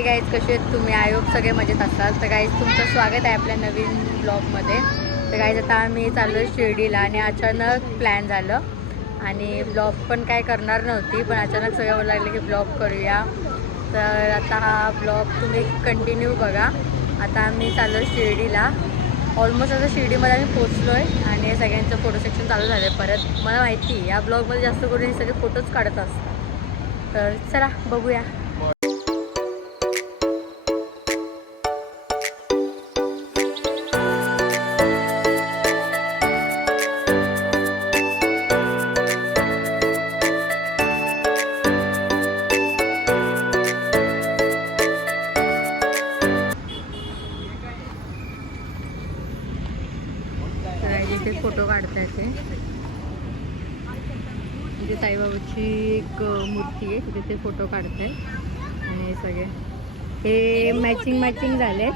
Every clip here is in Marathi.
हाय गाईज, कसे आहेत तुम्ही? आय होप सगळे मजेत असाल. तर गाईज तुमचं स्वागत आहे आपल्या नवीन ब्लॉगमध्ये. तर गाईज आता आम्ही चाललो शिर्डीला आणि अचानक प्लॅन झालं आणि ब्लॉग पण काय करणार नव्हती, पण अचानक सगळं बोलायला लागलं की ब्लॉग करूया. तर आता हा ब्लॉग तुम्ही कंटिन्यू बघा. आता आम्ही चाललो शिर्डीला. ऑलमोस्ट आता शिर्डीमध्ये आम्ही पोचलो आहे आणि सगळ्यांचं फोटो सेक्शन चालू झालं आहे परत. मला माहिती आहे या ब्लॉगमध्ये जास्त करून हे सगळे फोटोज काढत असतात. तर चला बघूया. इथे फोटो काढता येते. इथे साईबाबाची एक मूर्ती आहे, तिथे ते फोटो काढताय आणि हे सगळे हे मॅचिंग झाले.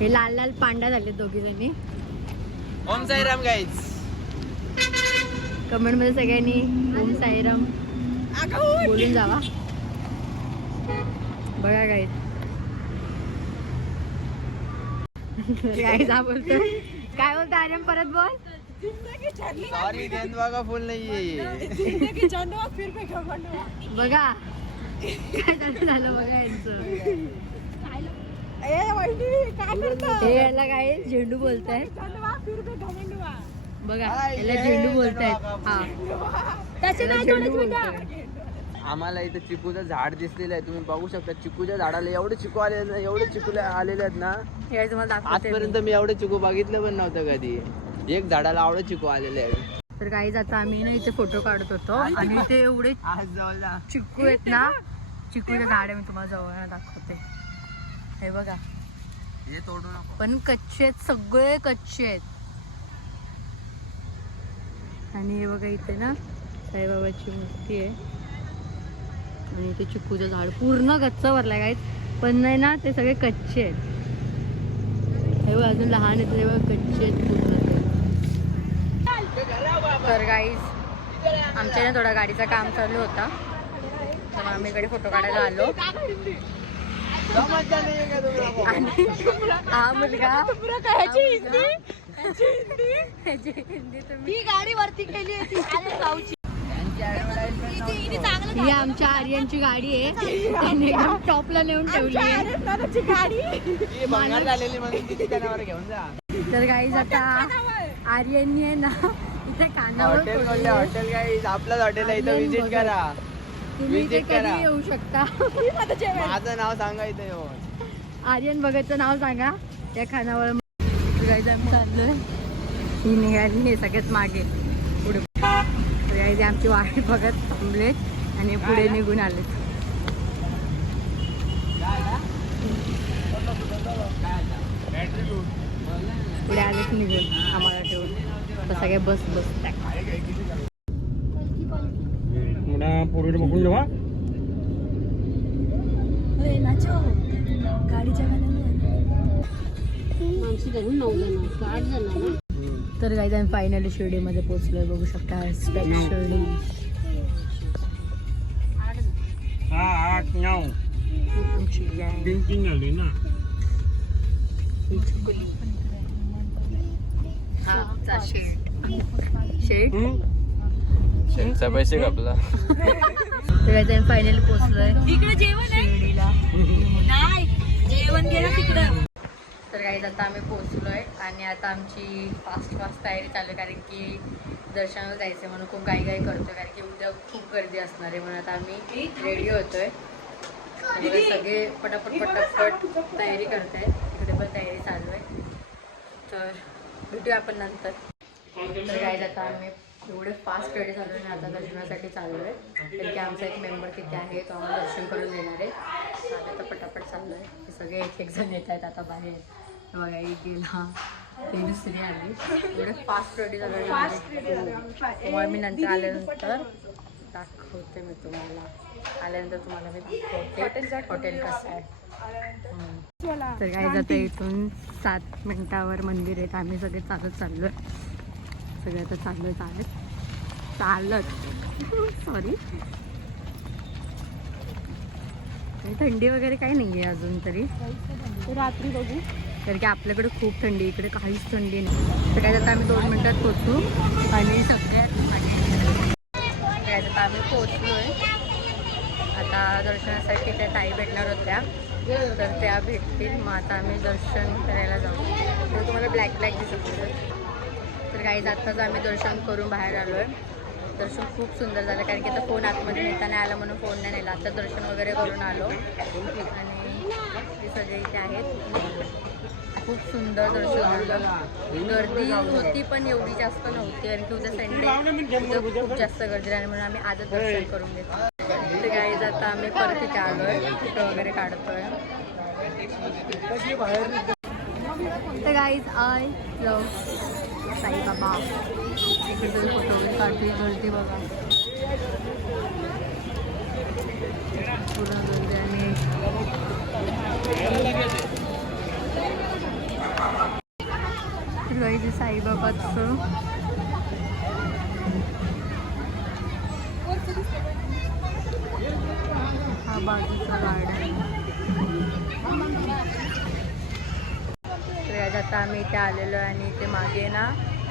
हे लाल लाल पांडा झाले दोघी जणी. ओम साईराम गाईज. कमेंट मध्ये सगळ्यांनी ओम साईराम बोलून जावा. बघा गाईज काय जा बोलतो, काय बोलतो आर्यन? परत बोल. सॉरी गेंदवा का फुल नाहीये. बघा काय झालं बघा यांचं. हे याला काय झेंडू बोलताय बघा, याला झेंडू बोलताय. हा झेंडू बोलताय. आम्हाला इथं चिकूचं झाड दिसलेलं आहे, तुम्ही बघू शकता. चिकूच्या झाडाला एवढे चिकू आले, एवढे चिकू आलेले आहेत ना. हे तुम्हाला आजपर्यंत मी एवढे चिकू बघितलं पण नव्हतं कधी. एक झाडाला एवढे चिकू आलेले आहे. तर काही आता आम्ही ना इथे फोटो काढत होतो आणि इथे एवढे चिकू आहेत ना. चिकूचे झाड आहे, मी तुम्हाला जवळ दाखवते. हे बघा, हे तोडू नको. पण कच्चे आहेत, सगळे कच्चे आहेत. आणि हे बघा इथे ना साईबाबाची मूर्ती आहे आणि इथे चिकूचं झाड पूर्ण गच्च भरलाय गाईज, पण नाही ना ते सगळे कच्चे आहेत. हे बघ अजून लहान आहेत, हे बघ कच्चे आहेत पूर्ण. तर गाईज आमच्या ना थोडा गाडीचं काम चालू होता, तर आम्ही इकडे फोटो काढायला आलो. आणि हा मुलगा ही गाडी वरती केली होती. ही आमच्या आर्यनची गाडी आहे, त्याने एकदम टॉपला नेऊन ठेवली आहे. तर गाईज आता आर्यनने आहे ना इथे कानावर हॉटेल गाईज, आपलंच हॉटेल आहे, इथं विजिट करा. तुम्ही इथे कधी येऊ शकता. माझं नाव सांगा इथे येऊन. आर्यन भगतचं नाव सांगा त्या खानावळ. गाईज आम्ही चाललोय, ही निघाली हे सगळ्यात मागे पुढे. गाईज आमची वाट बघत थांबले आणि पुढे निघून आले. पुढे आलेच निघून आम्हाला ठेवून. आता सगळे बस बसताय. बघून जेव्हा गाडीच्या तर गाईज आम्ही फायनली शिर्डीमध्ये पोहोचलोय. बघू शकता शिर्डी. 8 9 झाली ना. शेड शेडचा पैसे कापला. तर गाईज आम्ही फायनली पोहोचलोय इकडे जेवण शिर्डीला. नाही, जेवण गेलं तिकडं. तर गाईज आता आम्ही पोहोचलोय आणि आता आमची फास्ट तयारी चालू आहे, कारण की दर्शनाला जायचं म्हणून खूप घाई करतोय, कारण की उद्या खूप गर्दी असणार आहे. म्हणून आता आम्ही रेडी होतोय. सगळे पटापट तयारी करताय. इकडे पण तयारी चालू आहे. तर भेटूया आपण नंतर. तर गाईज आता आम्ही एवढे फास्ट रेडी झालो आहे, आता दर्शनासाठी चाललो आहे, कारण की आमचा एक मेंबर तिथे आहे, तो आम्हाला दर्शन करून देणार आहे. आता पटापट चाललो आहे. हे सगळे एक जण येत आहेत आता बाहेर. बघा एक गेला, ती दुसरी आली. एवढे फास्ट रेडी झालो आहे. मी नंतर आल्यानंतर दाखवते, मी तुम्हाला आल्यानंतर तुम्हाला मी दाखवते हॉटेल कसं आहे. तर काय जातं इथून 7 मिनिटावर मंदिर आहे. आम्ही सगळे चालत चाललो आहे. सगळे आता चालत सॉरी आणि थंडी वगैरे काही नाही आहे अजून तरी. रात्री बघू. कारण की आपल्याकडे खूप थंडी, इकडे काहीच थंडी नाही. तर काय आता आम्ही 2 मिनिटात पोहोचू आणि सगळ्यात काय आता आम्ही पोहोचलो आहे. आता दर्शनासाठी त्या ताई भेटणार होत्या, तर त्या भेटतील. मग आता आम्ही दर्शन करायला जाऊ. तर तुम्हाला ब्लॅक दिसत असेल. तर काही आत्ताच आम्ही दर्शन करून बाहेर आलो आहे. दर्शन खूप सुंदर झालं, कारण की आता फोन आतमध्ये नेता नाही आला म्हणून फोन नाही नेला. आता दर्शन वगैरे करून आलो आणि ते सगळे इथे आहेत. खूप सुंदर दर्शन झालं. गर्दी होती पण एवढी जास्त नव्हती, कारण की उद्या संडे, उद्या खूप जास्त गर्दी राहिली म्हणून आम्ही आजच दर्शन करून घेतो. तर गाईज आता आम्ही परत इथे आलो आहे, फोटो वगैरे काढतोय. तर गाईज आय लव साईबाबा. इकडे तुम्ही फोटो वगैरे काढते, गर्दी बघा पूर्ण गर्दी. आणि तर गाईज साईबाबाचं हा बाजूचा गार्डन. तर आता आम्ही इथे आलेलो आहे आणि इथे मागे ना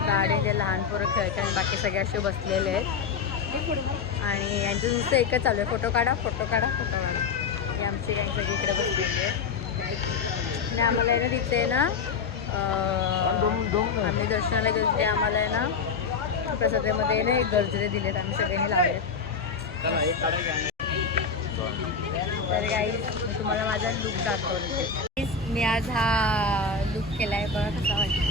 गाडी जे लहान पोरं खेळतात आणि बाकी सगळे असे बसलेले आहेत. आणि यांचं नुसतं एकच चालू आहे, फोटो काढा फोटो काढा फोटो काढा. ही आमची काही सगळी इकडे बसलेली आहे. आणि आम्हाला आहे ना तिथे ना आम्ही दर्शनाला गेलो ते आम्हाला आहे ना प्रसादामध्ये ना एक गजरे दिलेत, आम्ही सगळ्यांनी लावलेत. तर काही मी तुम्हाला माझा लुक दाखवते. मी आज हा लुक केला आहे, बघा कसा वाटतो.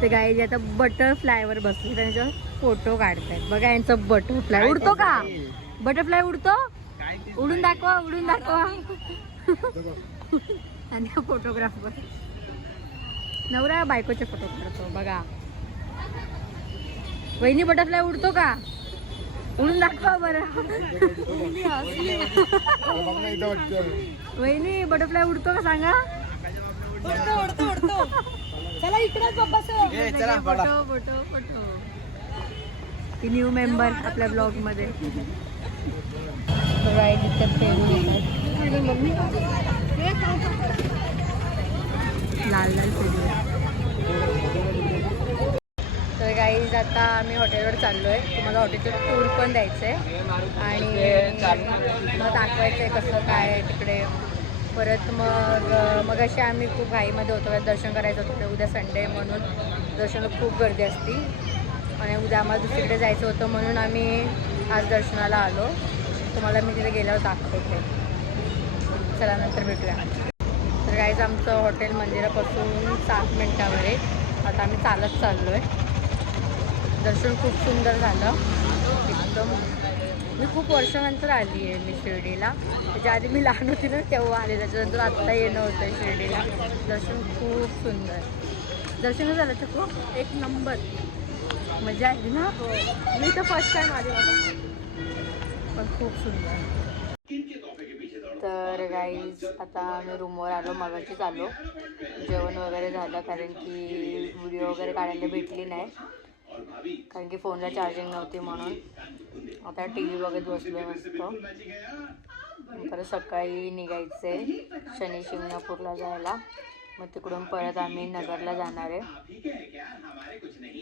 ते गाई आता बटरफ्लायवर बसले, त्यांच्यावर फोटो काढतायत. बघा यांचं बटरफ्लाय उडतो का? बटरफ्लाय उडतो, उडून दाखवा उडून दाखवा. आणि फोटोग्राफर नवरा बायकोचे फोटो काढतो. बघा वहिनी बटरफ्लाय उडतो का? उडून दाखवा बरं. वहिनी बटरफ्लाय उडतो का सांगा? उडतो उडतो उडतो. चला इकडेच बस. Photo photo photo. ती न्यू मेंबर आपल्या ब्लॉग मध्ये. लाल लाल पेरू. तर गाईज आता आम्ही हॉटेलवर चाललो आहे. तुम्हाला हॉटेलचं टूर पण द्यायचं आहे आणि मग दाखवायचं आहे कसं काय आहे तिकडे. परत मग असे आम्ही खूप घाईमध्ये होतो, दर्शन करायचं होतं. उद्या संडे म्हणून दर्शनाला खूप गर्दी असते आणि उद्या आम्हाला दुसरीकडे जायचं होतं म्हणून आम्ही आज दर्शनाला आलो. तुम्हाला मी तिथे गेल्यावर दाखवते. चला नंतर भेटूया. तर गाईज आमचं हॉटेल मंदिरापासून 7 मिनिटावर आहे. आता आम्ही चालत चाललो आहे. दर्शन खूप सुंदर झालं एकदम. मी खूप वर्षानंतर आली आहे मी शिर्डीला. त्याच्या आधी मी लहान होती ना तेव्हा आले, त्याच्यानंतर आत्ता येणं होतं शिर्डीला. दर्शन खूप सुंदर. दर्शन झालं तर खूप एक नंबर मजा आली ना. मी तर फर्स्ट टाईम आली बाबा, पण खूप सुंदर. तर गाईज आता आम्ही रूमवर आलो, मगाशीच आलो. जेवण वगैरे झालं, कारण की व्हिडिओ वगैरे काढायला भेटली नाही, कारण की फोनला चार्जिंग नव्हती म्हणून. आता टी व्ही बघत बसलो मस्त. परत सकाळी निघायचं आहे शनी शिंगणापूरला जायला. मग तिकडून परत आम्ही नगरला जाणार आहे.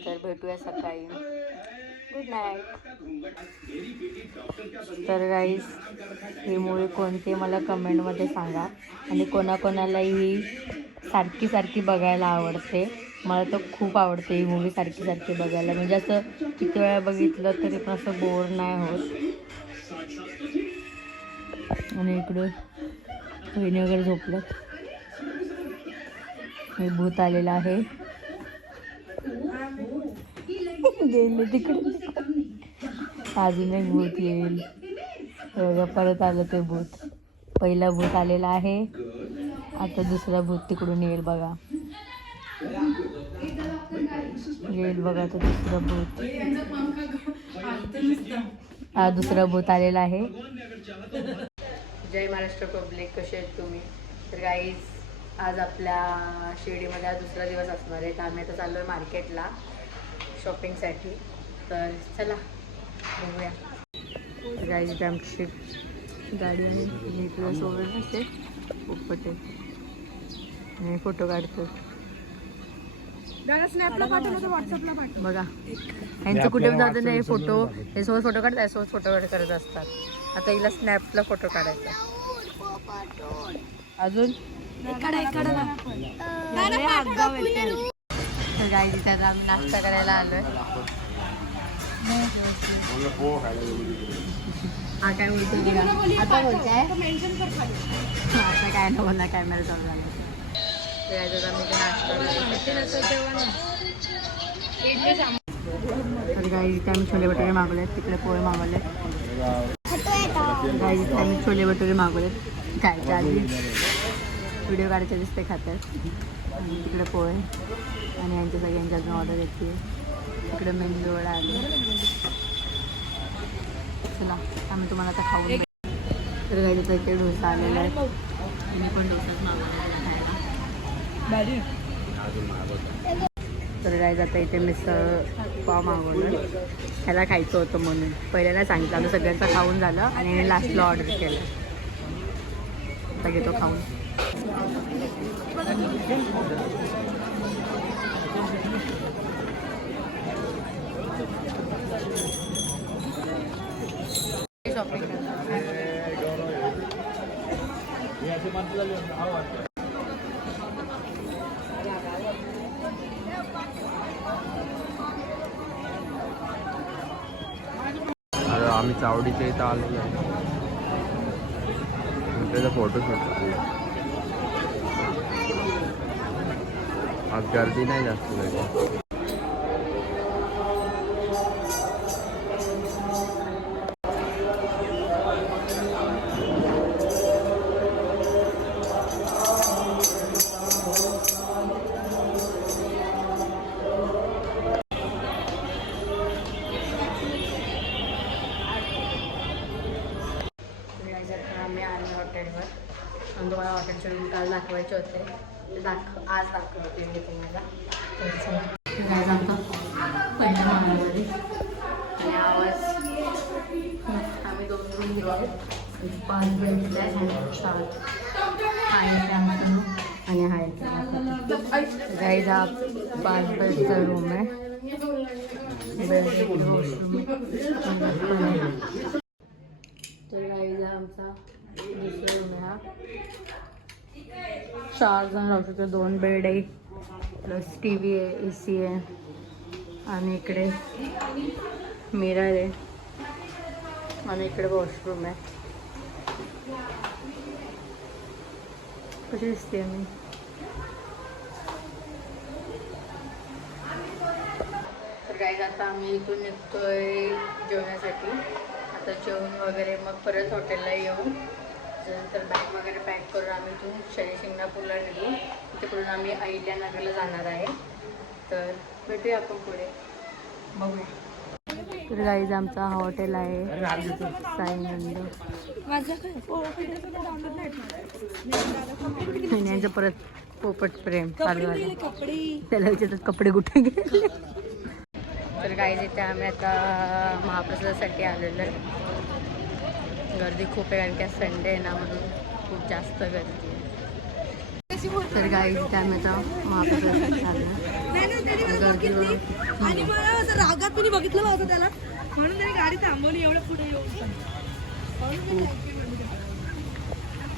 तर भेटूया सकाळी. Good night. तर गाईज ही मूवी कोणती मला कमेंटमध्ये सांगा. आणि कोणाकोणाला ही सारखी सारखी बघायला आवडते. मला तर खूप आवडते ही मूवी सारखी सारखी बघायला. म्हणजे असं किती वेळा बघितलं तरी पण असं बोर नाही होत. आणि इकडे बहिणी वगैरे झोपल्यात. हे भूत आलेलं आहे. गेले तिकडे. अजून एक भूत येईल. परत आलं ते भूत. पहिला भूत आलेला आहे, आता दुसरा भूत तिकडून येईल बघा. येईल बघा तो दुसरा भूत. हा दुसरा भूत आलेला आहे. जय महाराष्ट्र पब्लिक, कसे आहेत तुम्ही? तर गाईज आज आपल्या शिर्डीमध्ये आज दुसरा दिवस असणार आहे. तर आम्ही आता चाललो आहे मार्केटला शॉपिंगसाठी. तर चला बघूया. गाईज इथे आमची गाडी आणि मी तुला सोबत असते पोपट आहे आणि फोटो काढतो. स्नॅपला पाठवलं तर व्हॉट्सअपला पाठव. बघा यांचं कुठे जातं नाही फोटो, हे सोबत फोटो काढतात, सोबत फोटो करत असतात. आता हिला स्नॅपला फोटो काढायचा. अजून तर गाईज इथे आता आम्ही नाश्ता करायला आलोय. हा काय बोलतो आता बोलताय आता काय ना बोलला कॅमेरा चालू झाला. तर गाईज इथे आम्ही छोले भटुरे मागवलेत, तिकडे पोहे मागवलेत. गाईज इथे आम्ही छोले भटुरे मागवलेत खायच्या आधी, व्हिडिओ काढायच्या दिसते खात्यात. आणि तिकडे पोहे आणि यांच्या सगळ्यांच्या अजून ऑर्डर येते. तिकडे मेंदू वडा आले. चला आम्ही तुम्हाला आता खाऊन भेटू. तर गाईज आता इकडे डोसा आलेला आहे. मी पण डोसाच मागवलेला खायला. तर गाईज आता इथे मिसळ पाव मागवलं, ह्याला खायचं होतं म्हणून. पहिल्यांदा सांगितलं आम्ही सगळ्यांचं खाऊन झालं आणि लास्टला ऑर्डर केलं. आता घेतो खाऊन. शॉपिंग अरे आम्ही चावडीच्या इथं आलेलो आहे. त्याचा फोटो शूट. आज गर्दी नाही जास्त काही. आम्ही आले हॉटेलवर आणि तुम्हाला हॉटेलचे रूम काल दाखवायचे होते. ते आज दाखवते मी तुम्हाला. काय सांगतो पहिल्या मागण्यामध्ये आणि आवाज आम्ही 2 रूम घेतले. 5 बेड घेतले आणि आहे गाईज हा 5 बेडचा रूम आहे. तर गाईज आमचा दुसरा रूम आहे हा. 4 जण राहू शकतो. 2 बेड आहे प्लस टी व्ही आहे, AC आहे आणि इकडे मिरर आहे आणि इकडे वॉशरूम आहे. कशी दिसते मी. तर गाईज आता आम्ही इथून निघतोय जेवण्यासाठी. आता जेवण वगैरे मग परत हॉटेलला येऊन त्यानंतर बॅग वगैरे पॅक करून आम्ही इथून शनी शिंगणापूरला निघू. तिकडून आम्ही अहिल्यानगरला जाणार आहे. तर भेटूया आपण पुढे, बघूया. तर गाईज आमचा हा हॉटेल आहे साईनंद. यांचं परत पोपट प्रेम चालू आहे. त्याला विचारतात कपडे कुठे गेले. तर गाईज इथे आम्ही आता महाप्रसादासाठी आलेलो आहे. गर्दी खूप आहे कारण की संडे आहे ना, म्हणून खूप जास्त गर्दी आहे. तर गाईज इथे आम्ही आता महाप्रसादासाठी आलो. गर्दी आणि मला असं रागात मी बघितलं होतं त्याला, म्हणून त्याने गाडी थांबवली एवढं पुढे येऊन.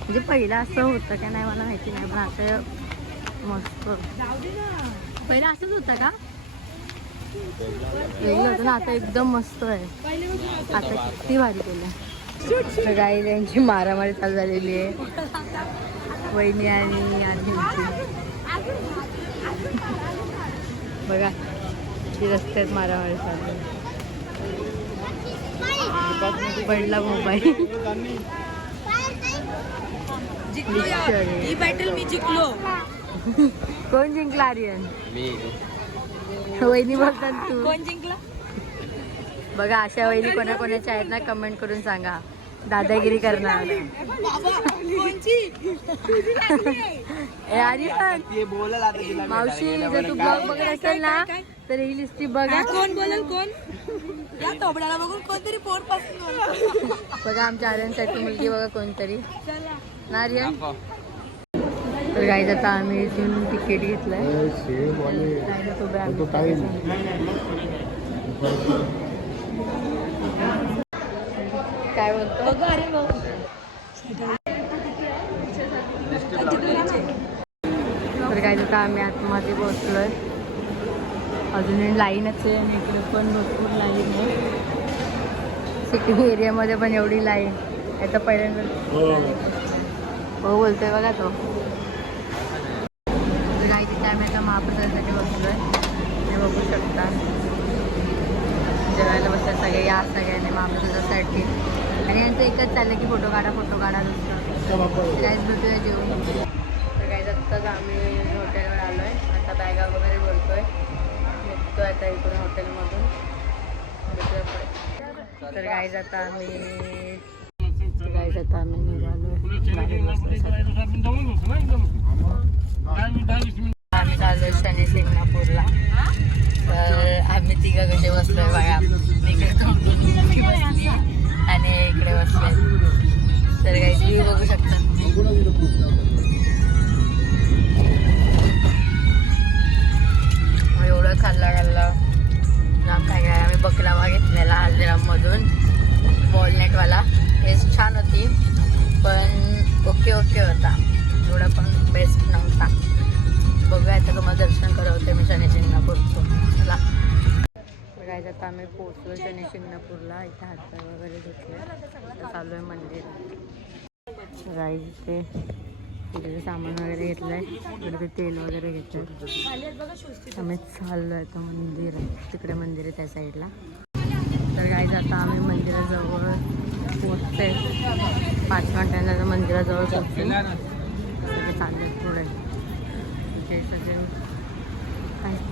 म्हणजे पहिलं असं होतं का नाही मला माहिती नाही, पण आता मस्त. पहिलं असंच होतं का? वेगळं होतं ना, आता एकदम मस्त आहे. आता किती भारी केलं. गाई त्यांची मारामारी चालू झालेली आहे वहिनी आणि आजींची. बघा ती रस्त्यात मारामारी चालू आहे. पडला मोबाईल. ही बॅटल मी जिंकलो. कोण जिंकला आर्यन? मी. वहिनी बोलतात तू. कोण जिंकला? बघा अशा वहिनी कोणाकोणाच्या आहेत ना, कमेंट करून सांगा. दादागिरी करणार. ए आर्यन, मावशी जर तू ब्लॉग बघत असेल ना तर ही लिस्टी बघा. कोण बोलेल कोण या तोबड्याला बघून कोणतरी पोट पासून बघा आमच्या आर्यनसाठी मुलगी बघा कोणतरी चला नारियन. तर गाईज आता आम्ही इथून तिकीट घेतलंय. काय बोलतो अरे तर गाईज आता आम्ही आतमध्ये पोहोचलोय. अजूनही लाईनच आहे आणि इकडे पण भरपूर लाईन आहे. सिटी एरियामध्ये पण एवढी लाईन आहे तर पहिल्यांदा हो बोलतोय बघा तो. तर गाईज इथे आम्ही आता महाप्रसादासाठी बसलोय. हे बघू शकता जेवायला बसतात सगळे. या सगळ्यांनी महाप्रसादासाठी आणि यांचं एकच चाललं की फोटो काढा दुसरं गाईज भेटूया जेवून. तर गाईज आत्ताच आम्ही हॉटेलवर आलो आहे. आता बॅगा वगैरे बोलतोय निघतो आता इकडून हॉटेलमधून. तर गाईज आता आम्ही निघालो. आम्ही चाललोय शनी शिंगणापूरला. तर आम्ही तिघं कसे बसलोय बघा. इकडे बसली आणि इकडे बसले. तर गाईज व्ह्यू बघू शकता. एवढं खाल्ला जाम काय काय. आम्ही बकलावा घेतलेला हल्दीराममधून वॉलनेटवाला. टेस्ट छान होती पण ओके होता. एवढा पण बेस्ट नव्हता. बघूया आता तुम्हाला दर्शन करवते मी शनी शिंगणापूरचं. चला गाईज आता आम्ही पोचलो शनी शिंगणापूरला. इथे हातपाय वगैरे घेतले. चालू आहे मंदिर. गाईज इथे तिथे सामान वगैरे घेतलं आहे. इकडे तेल वगैरे घेतलं. आम्ही चाललो आहे तर मंदिर आहे तिकडे. मंदिर आहे त्या साईडला. तर गाईज आता आम्ही मंदिराजवळ पोचते. 5 घंट्यांना मंदिराजवळ पोचते. सगळे चालले पुढे इथे सगळे आहेत.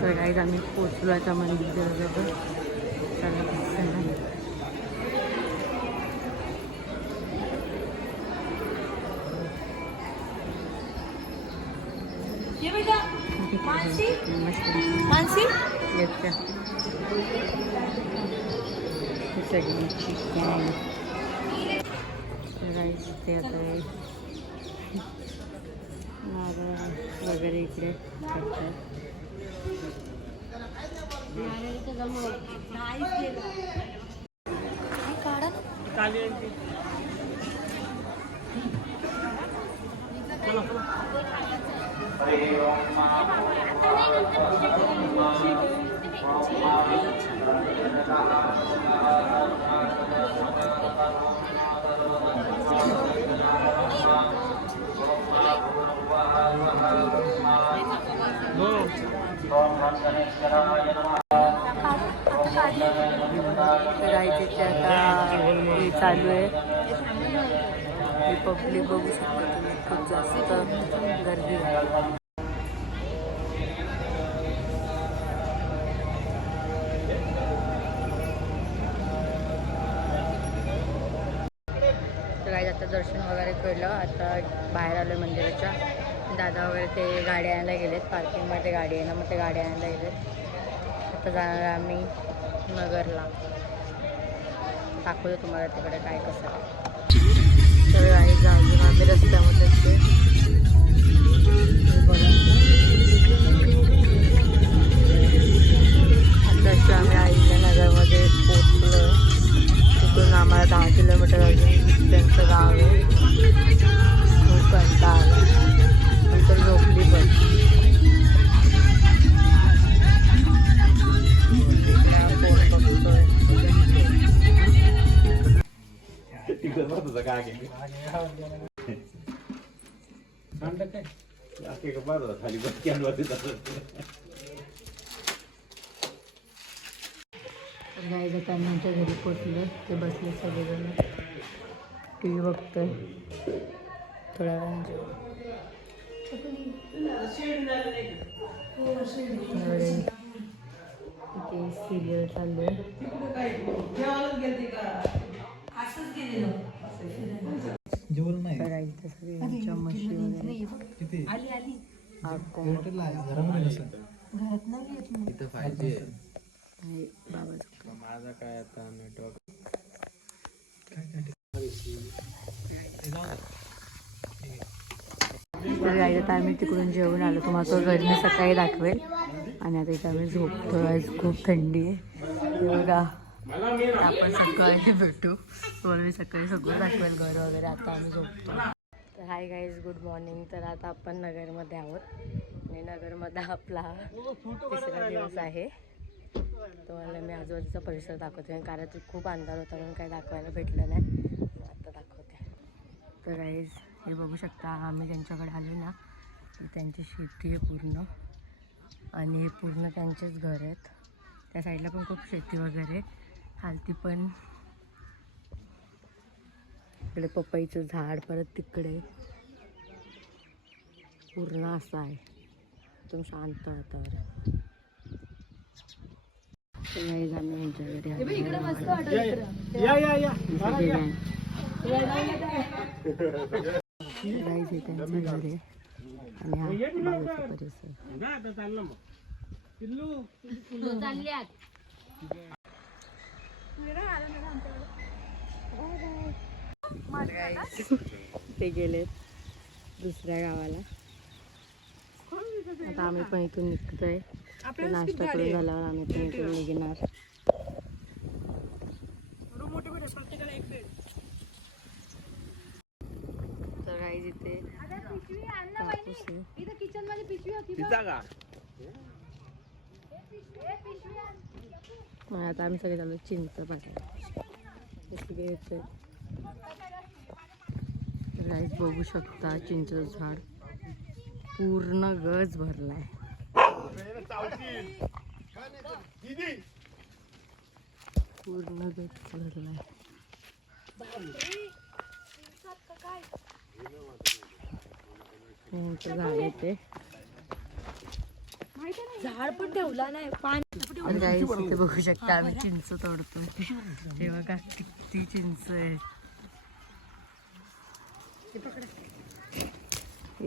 तर गाईज आम्ही पोचलो आता मंदिराजवळ. मानसी सगळी चिकन राईस ते आता नारळ वगैरे इकडे करतात. राहायचे आता हे चालू आहे. हे पब्लिक बघू शकता तुम्ही. खूप जास्त गर्दी आहे. आता दर्शन वगैरे केलं. आता बाहेर आलो मंदिराच्या. दादा वगैरे ते गाडी आणायला गेलेत. पार्किंगमध्ये गाडी आहे ना मग ते गाडी आणायला गेलेत. आता जाणार आम्ही नगरला. दाखवतो तुम्हाला तिकडे काय कसं. तर आहे अजून आम्ही रस्त्यामध्ये आताशी आम्ही अहिल्यानगरमध्ये पोचलो. तिथून आम्हाला 10 किलोमीटर अजून त्यांचं गाव आहे. खूप कंटाळा आला. नंतर झोपली पण. गाईज आता आम्ही आमच्या घरी पोचलो. ते बसले सगळेजण टी व्ही बघतोय. थोड्या वेळाने इथे सिरियल चालू आहे. करायचं सगळे आमच्या म्हशी वगैरे. हा कोंबड घरात नाही येत मी. इथं 5G आहे. आहे बाबा. माझा काय आता नेटवर्क तर गाईज आता आम्ही तिकडून जेवून आलो. तुम्हाला तो घरी मी सकाळी दाखवेल. आणि आता इथे आम्ही झोपतो. आज खूप थंडी आहे बघा. आपण सकाळी भेटू. तुम्हाला मी सकाळी सगळं दाखवेल घर वगैरे. आता आम्ही झोपतो. तर हाय गाईज, गुड मॉर्निंग. तर आता आपण नगरमध्ये आहोत आणि नगरमध्ये आपला तिसरा दिवस आहे. तुम्हाला मी आजूबाजूचा परिसर दाखवते कारण ते खूप अंधार होता म्हणून काही दाखवायला भेटलं नाही. आता दाखवते. तर गाईज हे बघू शकता, आम्ही ज्यांच्याकडे आलो ना ती त्यांची शेती आहे पूर्ण आणि हे पूर्ण त्यांचेच घर आहेत. त्या साईडला पण खूप शेती वगैरे. खालती पण इकडे पपईचं झाड, परत तिकडे पूर्ण असं आहे. एकदम शांत वातावरण. गाईज आम्ही यांच्या घरी गाईज हे त्यांचं घर आहे आणि हा बाजूचा परिसर. ते गेलेत दुसऱ्या गावाला. आता आम्ही पण इथून निघतोय. नाश्ता करून झाल्यावर आम्ही पण इथून निघणार. तर गाईज इथे मग आता आम्ही सगळे चालू चिंच बघायला. घ्यायचं. गाईज बघू शकता चिंचेचं झाड पूर्ण गज भरलाय. पूर्ण गज भरलाय. झाड आहे ते. झाड पण ठेवला नाही. पाणी गाईज इथे बघू शकता आम्ही चिंच तोडतोय. हे बघा किती चिंच आहे.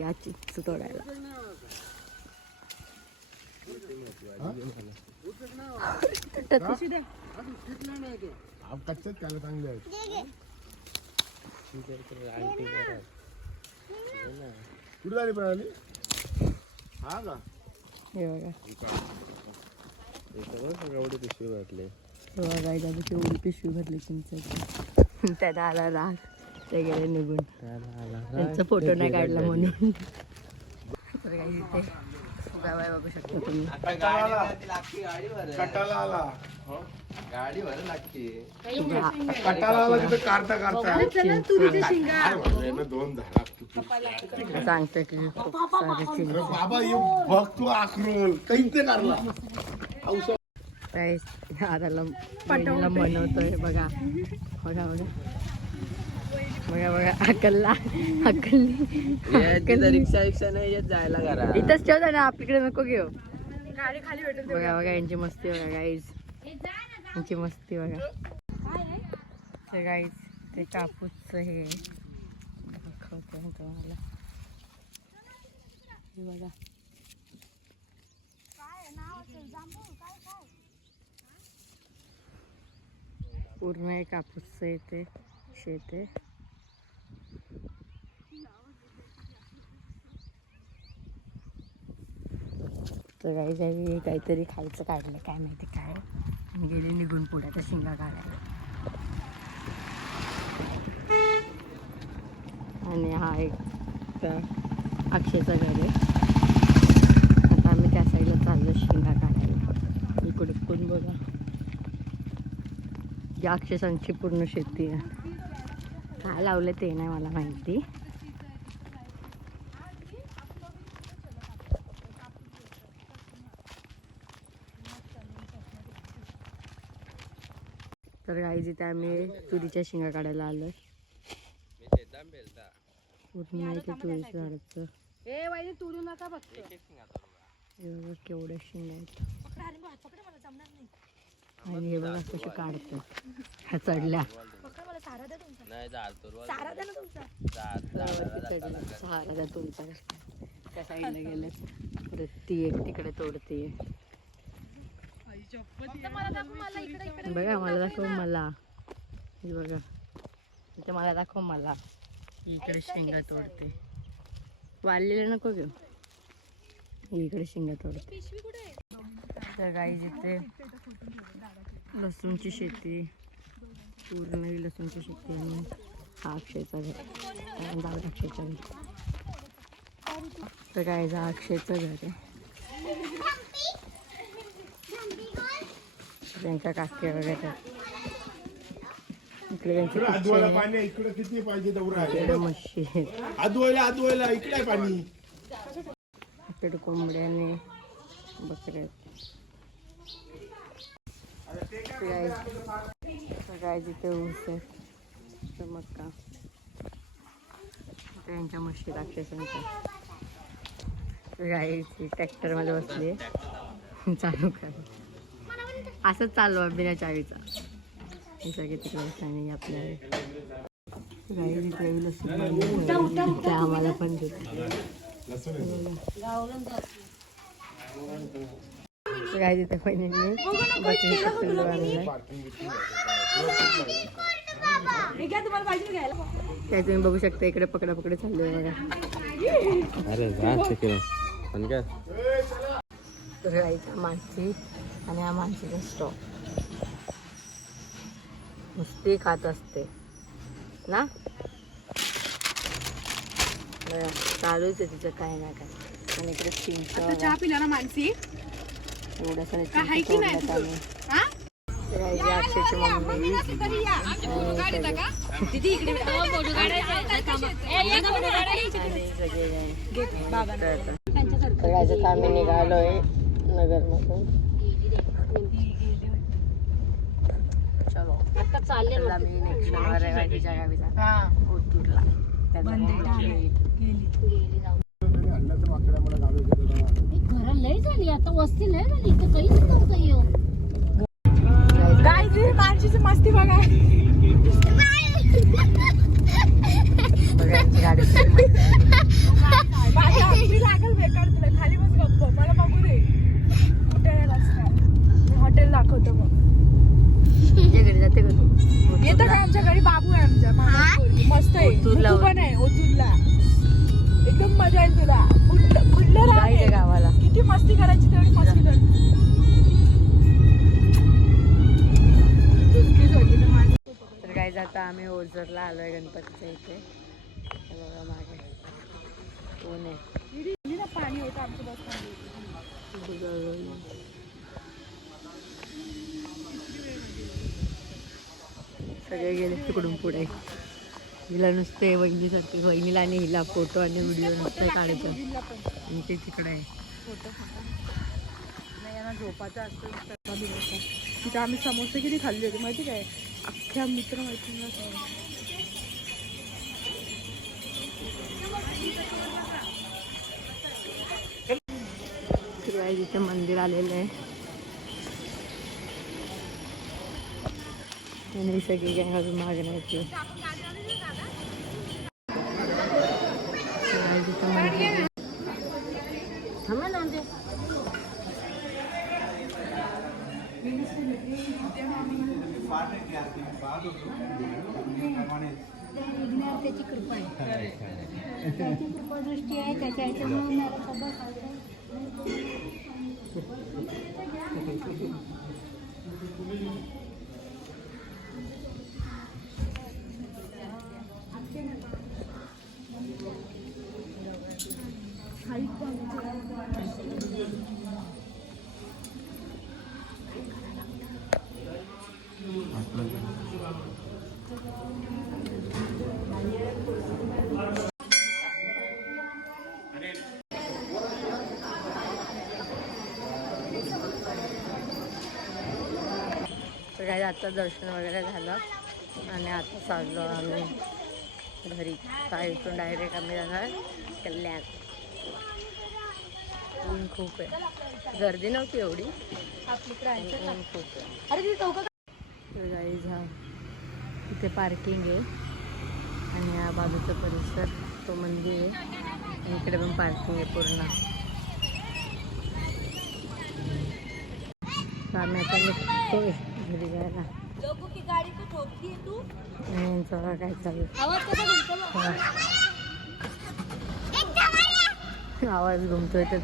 या चिंच तोडायला. हे बघा एवढे पिशवी घातले. गाईला तेवढी पिशवी भरली चिंच. त्याला आला राग. ते गेले निघून. त्यांचा फोटो नाही काढला म्हणून. तर काही इथे फुगाबाई बघू शकता तुम्ही. गाडी भर लागते. सांगते की खूप सारे चिंच. काय दादाला बहिणीला मनवतोय बघा. बघा बघा बघा बघा. अकलला अकलली रिक्षा रिक्षा नाही येत जायला घरा. इथंच ठेवता ना, आपल्याकडे नको घेऊ. गाडी खाली भेटेल. बघा बघा यांची मस्ती बघा गाईज. यांची मस्ती बघा. तर गाईज ते कापूसचं हे दाखवतो तुम्हाला. बघा पूर्ण हे कापूसचं येते शेत आहे. तर गाईज आम्ही काहीतरी खायचं काढलं, काय माहिती काय. मी गेले निघून पुढ्याच्या शिंगा काढायला. आणि हा एक अक्षयचा घर आहे. आता आम्ही त्या साईडला चाललो शिंगा काढायला. इकडे कोण बघा या अक्षयसांची पूर्ण शेती आहे. काय लावलं ते नाही मला माहिती. तर गाईज इथे आम्ही तुरीच्या शिंगा काढायला आलोय. पूर्ण इथे तुरीच्या झाडाचं. तोडू नका फक्त. केवढ्या शिंगा आहेत. आणि हे बघा कसे काढतात ह्या चढल्या. सहारा द्या तुमचा. सहारा द्या तुमचा. त्या साईडला गेले. परत ती एक तिकडे तोडते. बघा मला दाखव मला. हे बघा इथे मला दाखव मला. इकडे शेंगा तोडते. वाळलेलं नको घेऊ. इकडे शेंगा तोडते. तर गाई जिथे लसूणची शेती पूर्ण ही लसूणची शेती आणि हा अक्षयचा घर. दादा अक्षयचा घर. तर काय हा अक्षयचं घर आहे. त्यांच्या काकी वगैरे इकडे त्यांची इकडे किती पाहिजे तेवढं इकडे म्हशी आहेत. आदवायला इकडे पाणी इकडे कोंबड्याने बकऱ्या आहेत. काय जिथे ऊस आहे तर मका. त्यांच्या म्हशी राक्षसांच्या. गाई ट्रॅक्टरमध्ये बसली चालू कर. असंच चालू बिना चावीचा. हे सगळे तिकडे आणि आपल्या गाई तिथे लसूण आम्हाला पण देतात. गाय तिथे पण काय तुम्ही बघू शकता इकडे पकडा पकडे चालले बघा. तर गाईचा माणसी आणि हा माणसीचा स्टॉक नुसती खात असते ना. चालूच आहे तिचं काय ना काय. आणि इकडे चिंच चहा पिला ना मानसी. एवढं सगळं अक्षयची मम्मी सगळ्याचं आम्ही निघालोय नगरमधून. चलो आता चालले आम्ही नेक्स्ट रविवारीच्या गावी जाणार ओतूरला. लय झाली आता वस्ती लय झाली इथं काहीच नव्हतं येऊ. काय जी माणसाची मस्ती बघा. गाडी लागल बेकार तुला. खाली बस गप्प. मला बघू दे. हॉटेल दाखवतो मग. घरी जाते का तू? येतं का आमच्या घरी? बाबू आहे आमच्या. मस्त आहे. तू पण आहे ओतूरला. एकदम मजा येईल तुला. खुल्लं राहते गावाला. किती मस्ती करायची तेवढी मस्ती कर. तर काय जाता आम्ही ओझरला आलोय गणपतीच्या इथे. बघा मागे कोण आहे. पाणी होतं आमच्या बसमध्ये. सगळे गेले तिकडून पुढे. हिला नुसते वहिनीसारखे वहिनीला आणि हिला फोटो आणि व्हिडिओ नुसते काढायचं. आणि ते तिकडे आहे. झोपाचं असतं. तिथे आम्ही समोसे किती खाल्ले होते माहिती काय? अख्ख्या मित्र मैत्रिणीला जिथे मंदिर आलेलं आहे. आणि सगळी गँग अजून मागण्याची. त्याची कृपा आहे. त्याची कृपा दृष्टी आहे त्याच्या ह्याच्यामुळे मला सगळं काय आता दर्शन वगैरे झालं आणि आता चाललो आम्ही घरी. काय इथून डायरेक्ट आम्ही जाणार कल्याण. ऊन खूप आहे. गर्दी नव्हती एवढी. ऊन खूप आहे. गाईज हा इथे पार्किंग आहे आणि या बाजूचा परिसर तो मंदिर आहे. इकडे पण पार्किंग आहे पूर्ण. आम्ही आता निघतोय घरी जायला. यांचं बघा काय चालू आवाज घुमतोय तर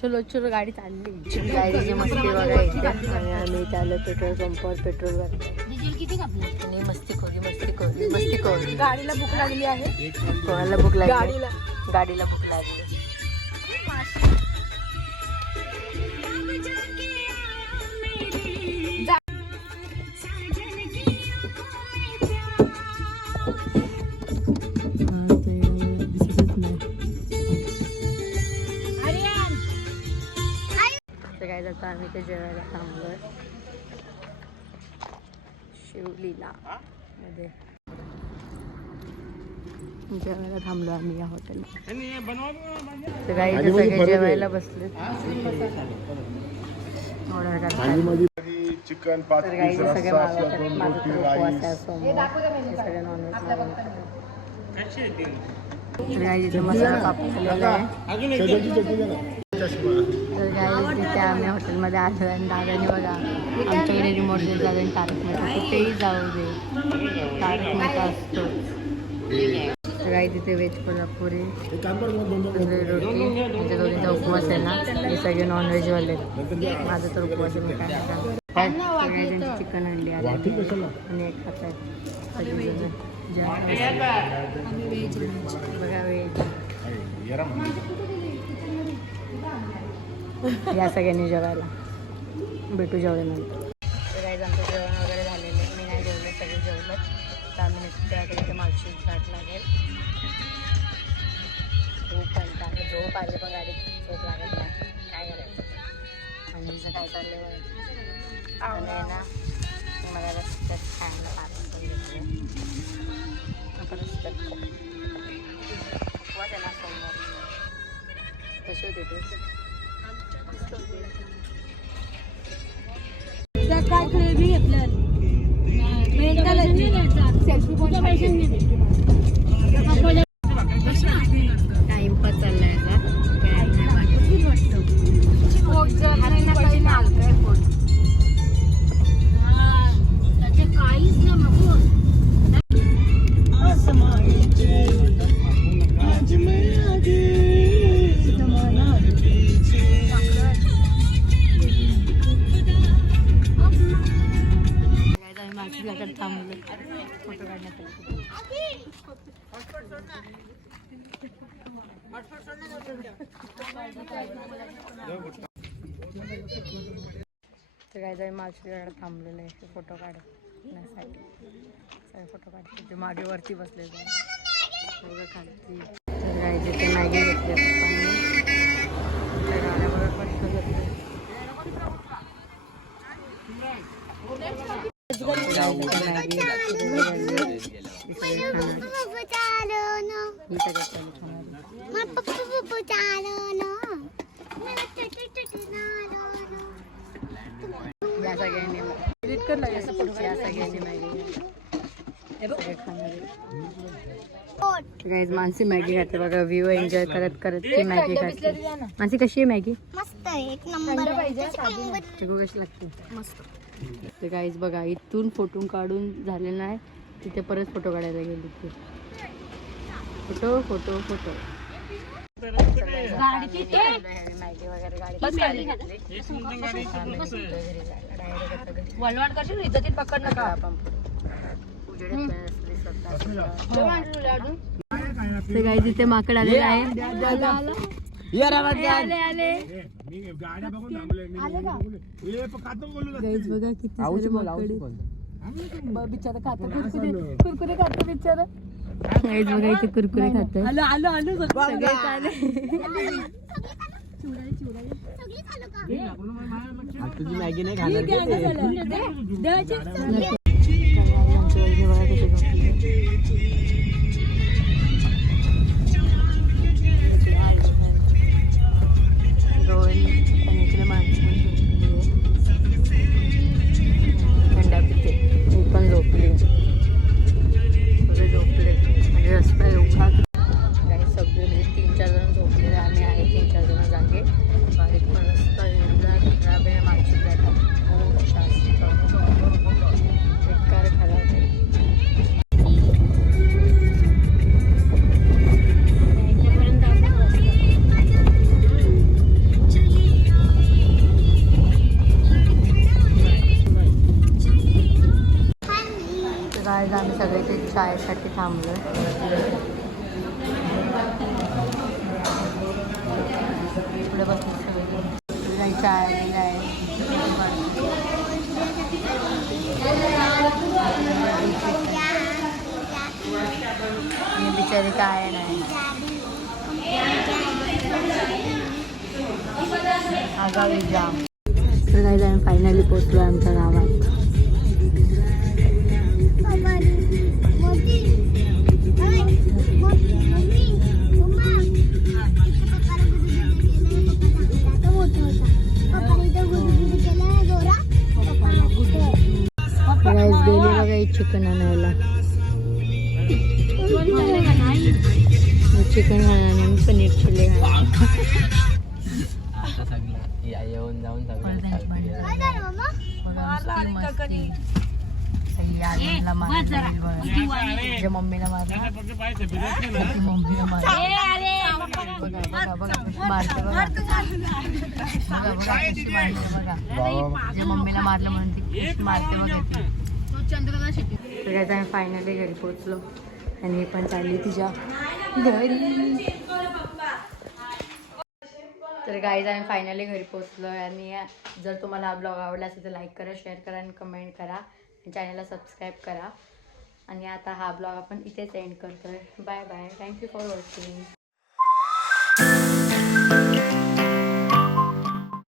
चलो चलो गाडी चालली. गाडीची मस्ती बघायची आणि आम्ही इथे आलो पेट्रोल पंपावर पेट्रोल आणि मस्ती खोली. गाडीला भूक लागली आहे. कोणाला भूक लागली? गाडीला भूक लागली. काय जातं आम्ही ते जेवायला थांबलोय शिवलीला मध्ये. जेवायला थांबलो आम्ही या हॉटेलला. तर काही सगळे जेवायला बसले. चिकन तर काही सगळे मागवतात. माझा तर उपवास आहे सोमवार. हे सगळे नॉनव्हेज मागवतात. तर काही तिथे मसाला कापलेला आहे. तर काही तिथे आम्ही हॉटेलमध्ये आलो आणि दादाने बघा आमच्याकडे रिमोट देत दादाने तारक मेहता कुठेही जाऊ दे तारक मेहता असतो. तर काही तिथे व्हेज कोल्हापुरी रोटी म्हणजे दोन्हीचा उपवास आहे ना. हे सगळे नॉनव्हेजवाले. माझा तर उपवास आहे. मी काय सगळ्या त्यांची चिकन अंडी आली आणि एक खातात सगळेजण. बघा व्हेज या सगळ्यांनी जेवायला. भेटू जेवल्यानंतर. तर काही आमचं जेवण वगैरे झालेलं आहे. मी नाही जेवले, सगळे जेवलं. तर आम्ही निघतो इथे मावशीची गाठ लागेल. झोप आली पण गाडीत झोप लागत नाही. काय करायचं आणि हिचं काय चाललं आणि ना मला रस्त्यात खायला पार्क घेतलं. रस्त्यात उपवास आहे ना सोमवार. कशी होते ते काय ग्रेव्ही घेतलं टाइमपास चाललाय काहीच ना थांबलो फोटो काढण्यासाठी. तर काय जाईल मावशीकडे थांबलेलं आहे फोटो काढण्यासाठी. सगळे फोटो काढते ते मागे वरती बसले सगळं खालती. तर काय तिथे मॅगी घेतली पप्पांनी. त्या गाड्याबरोबर पण घेतले. या सगळ्यांनी मानसी मॅगी खाते बघा. व्ह्यू एन्जॉय करत करत ती मॅगी खाते. मानसी कशी आहे मॅगी? मस्त एक नंबर पाहिजे. कशी लागते? मस्त. ते काहीच बघा इथून फोटो काढून झालेला नाही. तिथे परत फोटो काढायला गेली. फोटो फोटो फोटो मॅगी वगैरे वलवान करशील इज्जतीत पकड नका. ते काही तिथे माकड आलेलं आहे. बघा किती बिचारा खात कुरकुरे खात बिचारा. बघा इथे कुरकुरे खात. तुझी मॅगी नाही खाणार. थंडा पिते. मी पण झोपले. सगळे झोपले म्हणजे रस्ता एवढा काही सगळे शाळेसाठी थांबलोय. पुढे बसून सगळी शाळेला आहे. बिचारी काय नाही आगावी जाम. तर काही जण फायनली पोचलो आमच्या गावात. गेली बघा ही चिकन आणायला. चिकन खाण्याने पनीर चिल्ली येऊन जाऊन मम्मीला मारलं मम्मीला मारलं मारते बघा जे मम्मीला मारलं म्हणून ती मारते बघा ती. तर आम्ही फायनली घरी पोचलो आणि ही पण चालली तिच्या घरी. तर गाईज आम्ही फायनली घरी पोचलो आणि जर तुम्हाला हा ब्लॉग आवडला असेल तर लाईक करा, शेअर करा आणि कमेंट करा. चॅनलला सबस्क्राईब करा. आणि आता हा ब्लॉग आपण इथेच एंड करतोय. Bye bye. Thank you for watching.